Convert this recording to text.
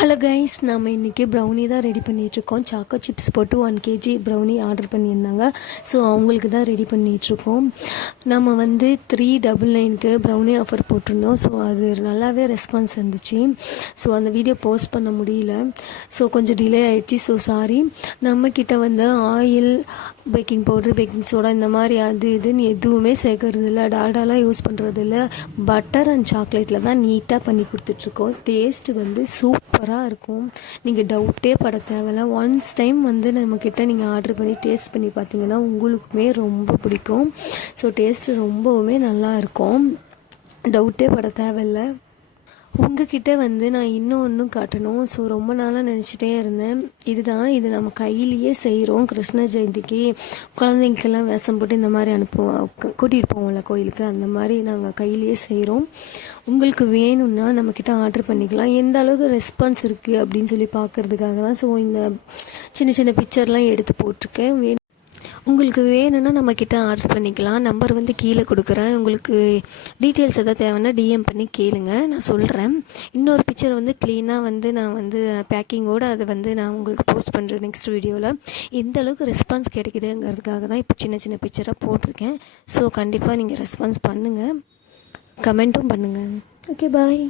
Hello guys, நம்ம இன்றைக்கி brownie தான் ரெடி பண்ணிகிட்ருக்கோம். சாக்கோ சிப்ஸ் போட்டு 1 kg ப்ரௌனி ஆர்டர் பண்ணியிருந்தாங்க. ஸோ அவங்களுக்கு தான் ரெடி பண்ணிகிட்ருக்கோம். நம்ம வந்து 399க்கு ப்ரௌனி ஆஃபர் போட்டிருந்தோம். ஸோ அது நல்லாவே ரெஸ்பான்ஸ் இருந்துச்சு. ஸோ அந்த வீடியோ போஸ்ட் பண்ண முடியல. ஸோ கொஞ்சம் டிலே ஆகிடுச்சு. So sorry. நம்மக்கிட்ட வந்து oil, baking powder, baking soda இந்த மாதிரி அது இதுன்னு எதுவுமே சேர்க்கறதில்ல. டால்டாலாம் யூஸ் பண்ணுறதில்ல. பட்டர் அண்ட் சாக்லேட்டில் தான் நீட்டாக பண்ணி கொடுத்துட்ருக்கோம். டேஸ்ட்டு வந்து சூப்பராக இருக்கும். நீங்கள் டவுட்டே பட தேவையில்ல. ஒன்ஸ் டைம் வந்து நம்மக்கிட்ட நீங்கள் ஆர்டர் பண்ணி டேஸ்ட் பண்ணி பார்த்தீங்கன்னா உங்களுக்குமே ரொம்ப பிடிக்கும். ஸோ டேஸ்ட்டு ரொம்பவுமே நல்லா இருக்கும். டவுட்டே பட தேவையில்லை. உங்ககிட்ட வந்து நான் இன்னும் காட்டணும். ஸோ ரொம்ப நாளாக நினச்சிட்டே இருந்தேன். இது நம்ம கையிலேயே செய்கிறோம். கிருஷ்ண ஜெயந்திக்கு குழந்தைங்களுக்கெல்லாம் வேஷம் போட்டு இந்த மாதிரி கூட்டிகிட்டு போவோம்ல கோயிலுக்கு, அந்த மாதிரி நாங்கள் கையிலேயே செய்கிறோம். உங்களுக்கு வேணும்னா நம்மக்கிட்ட ஆர்டர் பண்ணிக்கலாம். எந்த அளவுக்கு ரெஸ்பான்ஸ் இருக்குது அப்படின்னு சொல்லி பார்க்குறதுக்காக தான் ஸோ இந்த சின்ன சின்ன பிக்சர்லாம் எடுத்து போட்டிருக்கேன். உங்களுக்கு வேணும்னா நம்மக்கிட்ட ஆர்டர் பண்ணிக்கலாம். நம்பர் வந்து கீழே கொடுக்குறேன். உங்களுக்கு டீட்டெயில்ஸ் எதாவது தேவைன்னா டிஎம் பண்ணி கேளுங்க, நான் சொல்கிறேன். இன்னொரு பிக்சர் வந்து க்ளீனாக வந்து நான் வந்து பேக்கிங்கோடு அதை வந்து நான் உங்களுக்கு போஸ்ட் பண்ணுறேன் நெக்ஸ்ட் வீடியோவில். எந்த அளவுக்கு ரெஸ்பான்ஸ் கிடைக்குதுங்கிறதுக்காக தான் இப்போ சின்ன சின்ன பிக்சராக போட்டிருக்கேன். ஸோ கண்டிப்பாக நீங்கள் ரெஸ்பான்ஸ் பண்ணுங்கள், கமெண்ட்டும் பண்ணுங்கள். ஓகே, பாய்.